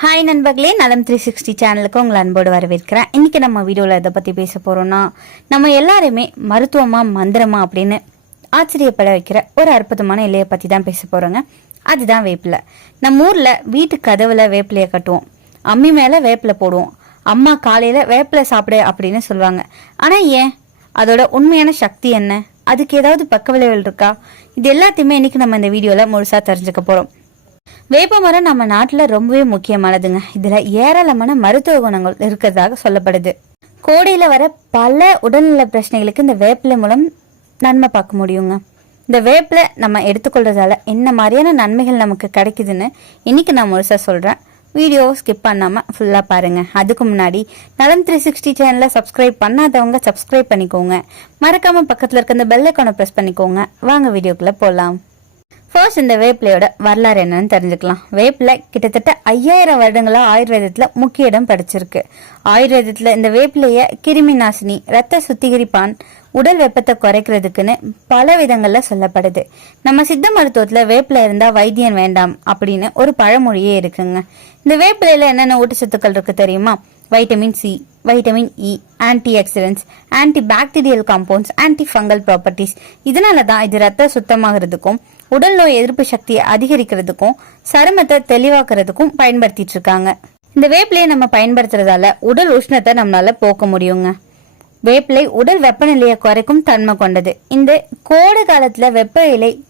Hi நண்பர்களே. நலம் three sixty சேனலுக்கு உங்களை அன்போடு வரவேற்கிறேன். இன்றைக்கி நம்ம வீடியோவில் இதை பற்றி பேச போகிறோன்னா நம்ம எல்லாருமே மருத்துவமா மந்திரமா அப்படின்னு ஆச்சரியப்பட வைக்கிற ஒரு அற்புதமான இலையை பற்றி தான் பேச போகிறோங்க அதுதான் வேப்பிலை. நம்ம ஊரில் வீட்டு கதவில் வேப்பிலையை கட்டுவோம். அம்மி மேலே வேப்பிலை போடுவோம். அம்மா காலையில் வேப்பிலை சாப்பிடு அப்படின்னு சொல்லுவாங்க. ஆனால் ஏன்? அதோட உண்மையான சக்தி என்ன? அதுக்கு ஏதாவது பக்க விளைவுகள் இருக்கா? இது எல்லாத்தையுமே இன்றைக்கி நம்ம இந்த வீடியோவில் முழுசாக தெரிஞ்சுக்க போகிறோம் வேப்பமரம் நம்ம நாட்டில் ரொம்பவே முக்கியமானதுங்க. இதில் ஏராளமான மருத்துவ குணங்கள் இருக்கிறதாக சொல்லப்படுது. கோடையில் வர பல உடல்நல பிரச்சனைகளுக்கு இந்த வேப்பிலை மூலம் நன்மை பார்க்க முடியுங்க. இந்த வேப்பில் நம்ம எடுத்துக்கொள்றதால என்ன மாதிரியான நன்மைகள் நமக்கு கிடைக்குதுன்னு இன்னைக்கு நான் முழுசாக சொல்கிறேன் வீடியோ ஸ்கிப் பண்ணாமல் ஃபுல்லாக பாருங்கள் அதுக்கு முன்னாடி நலம் த்ரீ சிக்ஸ்டி சேனலை சப்ஸ்கிரைப் பண்ணாதவங்க சப்ஸ்கிரைப் பண்ணிக்கோங்க. மறக்காமல் பக்கத்தில் இருக்க இந்த பெல் ப்ரெஸ் பண்ணிக்கோங்க. வாங்க வீடியோக்குள்ளே போகலாம் ஃபர்ஸ்ட் இந்த வேப்பிலையோட வரலாறு என்னன்னு தெரிஞ்சுக்கலாம். வேப்பிலை கிட்டத்தட்ட ஐயாயிரம் வருடங்களாக ஆயுர்வேதத்தில் முக்கிய இடம் படிச்சிருக்கு. ஆயுர்வேதத்தில் இந்த வேப்பிலைய கிருமி நாசினி ரத்த சுத்திகரிப்பான் உடல் வெப்பத்தை குறைக்கிறதுக்குன்னு பல விதங்களில் சொல்லப்படுது. நம்ம சித்த மருத்துவத்தில் வேப்பிலை இருந்தால் வைத்தியம் வேண்டாம் அப்படின்னு ஒரு பழமொழியே இருக்குங்க. இந்த வேப்பிலையில என்னென்ன ஊட்டச்சத்துக்கள் இருக்கு தெரியுமா? Vitamin C vitamin E antioxidants antibacterial compounds antifungal properties இதனால தான் இது ரத்த சுத்தமாகிறதுக்கும் உடல் நோய் எதிர்ப்பு சக்தியை அதிகரிக்கிறதுக்கும் சருமத்தை தெளிவாக்குறதுக்கும் பயன்படுத்திட்டு இருக்காங்க இந்த வேப்பிலையை நம்ம பயன்படுத்துறதால உடல் உஷ்ணத்தை நம்மளால போக்க முடியுங்க. வேப்பிலை உடல் வெப்பநிலையை குறைக்கும் தன்மை கொண்டது. இந்த கோடை காலத்துல வெப்ப இலை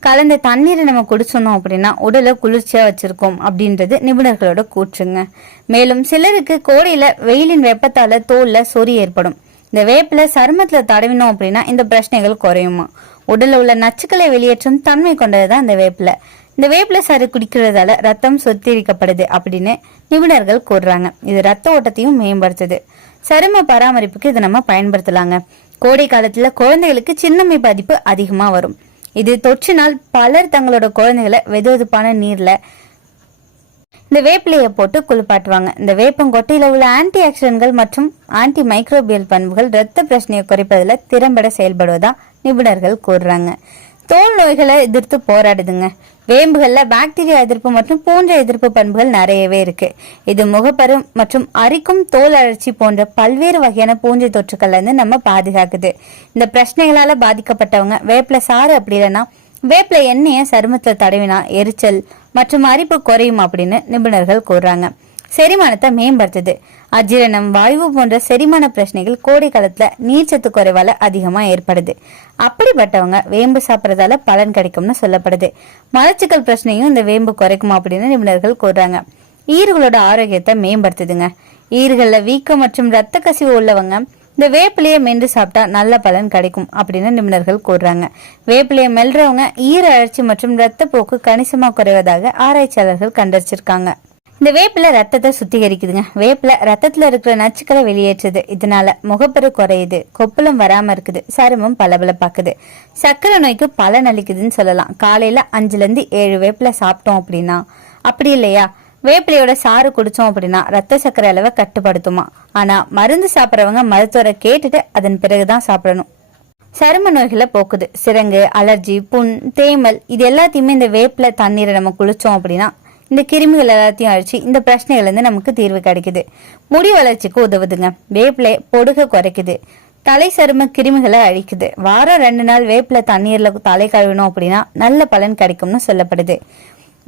கலந்த தண்ணீரை நம்ம குடிச்சோம் அப்படின்னா உடலை குளிர்ச்சியா வச்சிருக்கோம் அப்படின்றது நிபுணர்களோட கூற்றுங்க. மேலும் சிலருக்கு கோடையில வெயிலின் வெப்பத்தால தோல்ல சொறி ஏற்படும். இந்த வேப்பில சருமத்துல தடவினோம் அப்படின்னா இந்த பிரச்சனைகள் குறையுமா? உடல்ல உள்ள நச்சுக்களை வெளியேற்றும் தன்மை கொண்டதுதான் இந்த வேப்பில. இந்த வேப்பில சாறு குடிக்கிறதால ரத்தம் சுத்திகரிக்கப்படுது அப்படின்னு நிபுணர்கள் கூறுறாங்க. இது ரத்த ஓட்டத்தையும் மேம்படுத்துது. சரும பராமரிப்புக்கு இதை நம்ம பயன்படுத்தலாங்க. கோடை காலத்துல குழந்தைகளுக்கு சின்னம்மை பாதிப்பு அதிகமா வரும். இது தொற்றினால் பலர் தங்களோட குழந்தைகளை வெதுவெதுப்பான நீர்ல இந்த வேப்பிலையை போட்டு குளிப்பாட்டுவாங்க. இந்த வேப்பங்கொட்டையில் உள்ள ஆன்டி ஆக்சிடென்ட்கள் மற்றும் ஆன்டி மைக்ரோபியல் பண்புகள் இரத்த பிரச்சனையை குறைப்பதில் திறம்பட செயல்படுவதா நிபுணர்கள் கூறுறாங்க. தோல் நோய்களை எதிர்த்து போராடுதுங்க. வேம்புகளில் பாக்டீரியா எதிர்ப்பு மற்றும் பூஞ்சை எதிர்ப்பு பண்புகள் நிறையவே இருக்கு. இது முகப்பரு மற்றும் அரிக்கும் தோல் அழற்சி போன்ற பல்வேறு வகையான பூஞ்சை தொற்றுக்கள்ல இருந்து நம்ம பாதுகாக்குது. இந்த பிரச்சனைகளால பாதிக்கப்பட்டவங்க வேப்பில சாறு அப்படி இல்லைன்னா வேப்பில எண்ணெயை சருமத்துல தடவினா எரிச்சல் மற்றும் அரிப்பு குறையும் அப்படின்னு நிபுணர்கள் கூறுறாங்க. செரிமானத்தை மேம்படுத்துது. அஜீரணம் வாயு போன்ற செரிமான பிரச்சனைகள் கோடை காலத்துல நீர்ச்சத்து குறைவால அதிகமா ஏற்படுது. அப்படிப்பட்டவங்க வேம்பு சாப்பிட்றதால பலன் கிடைக்கும்னு சொல்லப்படுது. மலச்சிக்கல் பிரச்சனையும் இந்த வேம்பு குறைக்கும் அப்படின்னு நிபுணர்கள் கூறுறாங்க. ஈறுகளோட ஆரோக்கியத்தை மேம்படுத்துதுங்க. ஈர்களில் வீக்கம் மற்றும் ரத்த கசிவு உள்ளவங்க இந்த வேப்பிலையை மென்று சாப்பிட்டா நல்ல பலன் கிடைக்கும் அப்படின்னு நிபுணர்கள் கூறுறாங்க. வேப்பிலையை மெல்றவங்க ஈர அழற்சி மற்றும் ரத்தப்போக்கு போக்கு கணிசமா குறைவதாக ஆராய்ச்சியாளர்கள் கண்டறிச்சிருக்காங்க. இந்த வேப்பில ரத்தத்தை சுத்திகரிக்குதுங்க. வேப்பில ரத்தத்துல இருக்கிற நச்சுக்களை வெளியேற்றுது. இதனால முகப்பரு குறையுது. கொப்பளம் வராம இருக்குது. சருமம் பளபளப்பாக்குது. சர்க்கரை நோய்க்கு பலன் அளிக்குதுன்னு சொல்லலாம். காலையில அஞ்சுல இருந்து ஏழு வேப்பில சாப்பிட்டோம் அப்படின்னா. அப்படி இல்லையா? வேப்பிலையோட சாறு குடிச்சோம் அப்படின்னா ரத்த சர்க்கரை அளவை கட்டுப்படுத்துமா? ஆனா மருந்து சாப்பிட்றவங்க மருத்துவரை கேட்டுட்டு அதன் பிறகுதான் சாப்பிடணும். சரும நோய்களை போக்குது. சிரங்கு அலர்ஜி புண் தேமல் இது எல்லாத்தையுமே இந்த வேப்பில தண்ணீரை நம்ம குளிச்சோம் அப்படின்னா இந்த கிருமிகள் எல்லாத்தையும் அழிச்சு இந்த பிரச்சனைகள் இருந்து நமக்கு தீர்வு கிடைக்குது. முடி வளர்ச்சிக்கு உதவுதுங்க. வேப்பிலை பொடுக குறைக்குது. தலை சரும கிருமிகளை அழிக்குது. வாரம் ரெண்டு நாள் வேப்பில தண்ணீர்ல தலை கழுவினோம் அப்படின்னா நல்ல பலன் கிடைக்கும்னு சொல்லப்படுது.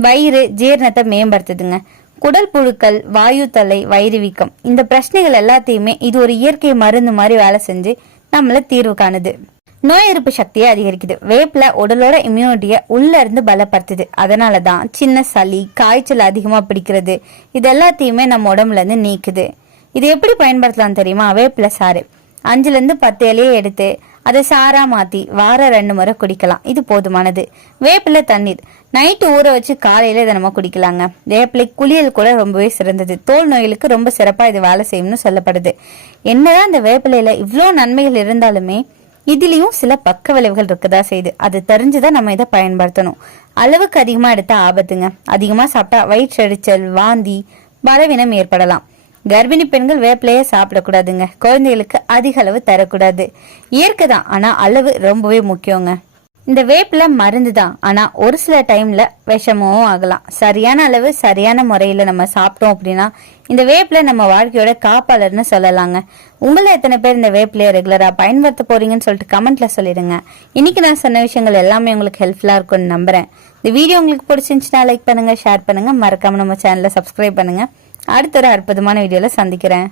வயிறு ஜீரணத்தை மேம்படுத்துதுங்க. குடல் புழுக்கள் வாயு தலை வயிறு வீக்கம். இந்த பிரச்சனைகள் எல்லாத்தையுமே இது ஒரு இயற்கை மருந்து மாதிரி வேலை செஞ்சு நம்மள தீர்வு காணுது. நோய் எதிர்ப்பு சக்தியை அதிகரிக்குது. வேப்பில உடலோட இம்யூனிட்டியை உள்ள இருந்து பலப்படுத்துது. அதனால தான் சின்ன சளி காய்ச்சல் அதிகமா பிடிக்கிறது. இது எல்லாத்தையுமே நம்ம உடம்புல இருந்து நீக்குது. இது எப்படி பயன்படுத்தலாம் தெரியுமா? வேப்பில சாறு. அஞ்சுல இருந்து பத்து இலையை எடுத்து அதை சாரா மாத்தி வாரம் ரெண்டு முறை குடிக்கலாம். இது போதுமானது. வேப்பிலை தண்ணீர். நைட்டு ஊற வச்சு காலையில இதை நம்ம குடிக்கலாங்க. வேப்பிலை குளியல் கூட ரொம்பவே சிறந்தது. தோல் நோய்களுக்கு ரொம்ப சிறப்பா இது வேலை செய்யும்னு சொல்லப்படுது. என்னதான் இந்த வேப்பிலையில இவ்வளோ நன்மைகள் இருந்தாலுமே இதுலயும் சில பக்க விளைவுகள் இருக்கதா செய்யுது. அது தெரிஞ்சுதான் நம்ம இதை பயன்படுத்தணும். அளவுக்கு அதிகமா எடுத்த ஆபத்துங்க. அதிகமா சாப்பிட்டா வயிற்றெரிச்சல் வாந்தி பலவீனம் ஏற்படலாம். கர்ப்பிணி பெண்கள் வேப்பிலையே சாப்பிடக்கூடாதுங்க. குழந்தைகளுக்கு அதிக அளவு தரக்கூடாது. இயற்கை தான் ஆனா அளவு ரொம்பவே முக்கியங்க. இந்த வேப்பில மருந்து தான் ஆனா ஒரு சில டைம்ல விஷமும் ஆகலாம். சரியான அளவு சரியான முறையில நம்ம சாப்பிட்டோம் அப்படின்னா இந்த வேப்பில நம்ம வாழ்க்கையோட காப்பாளர்னு சொல்லலாங்க. உங்களை எத்தனை பேர் இந்த வேப்பிலையை ரெகுலரா பயன்படுத்த போறீங்கன்னு சொல்லிட்டு கமெண்ட்ல சொல்லிடுங்க. இன்னைக்கு நான் சொன்ன விஷயங்கள் எல்லாமே உங்களுக்கு ஹெல்ப்ஃபுல்லா இருக்கும்னு நம்புறேன். இந்த வீடியோ உங்களுக்கு பிடிச்சிருந்துச்சுன்னா லைக் பண்ணுங்க ஷேர் பண்ணுங்க. மறக்காம நம்ம சேனலை சப்ஸ்கிரைப் பண்ணுங்க. அடுத்த ஒரு அற்புதமான வீடியோவில் சந்திக்கிறேன்.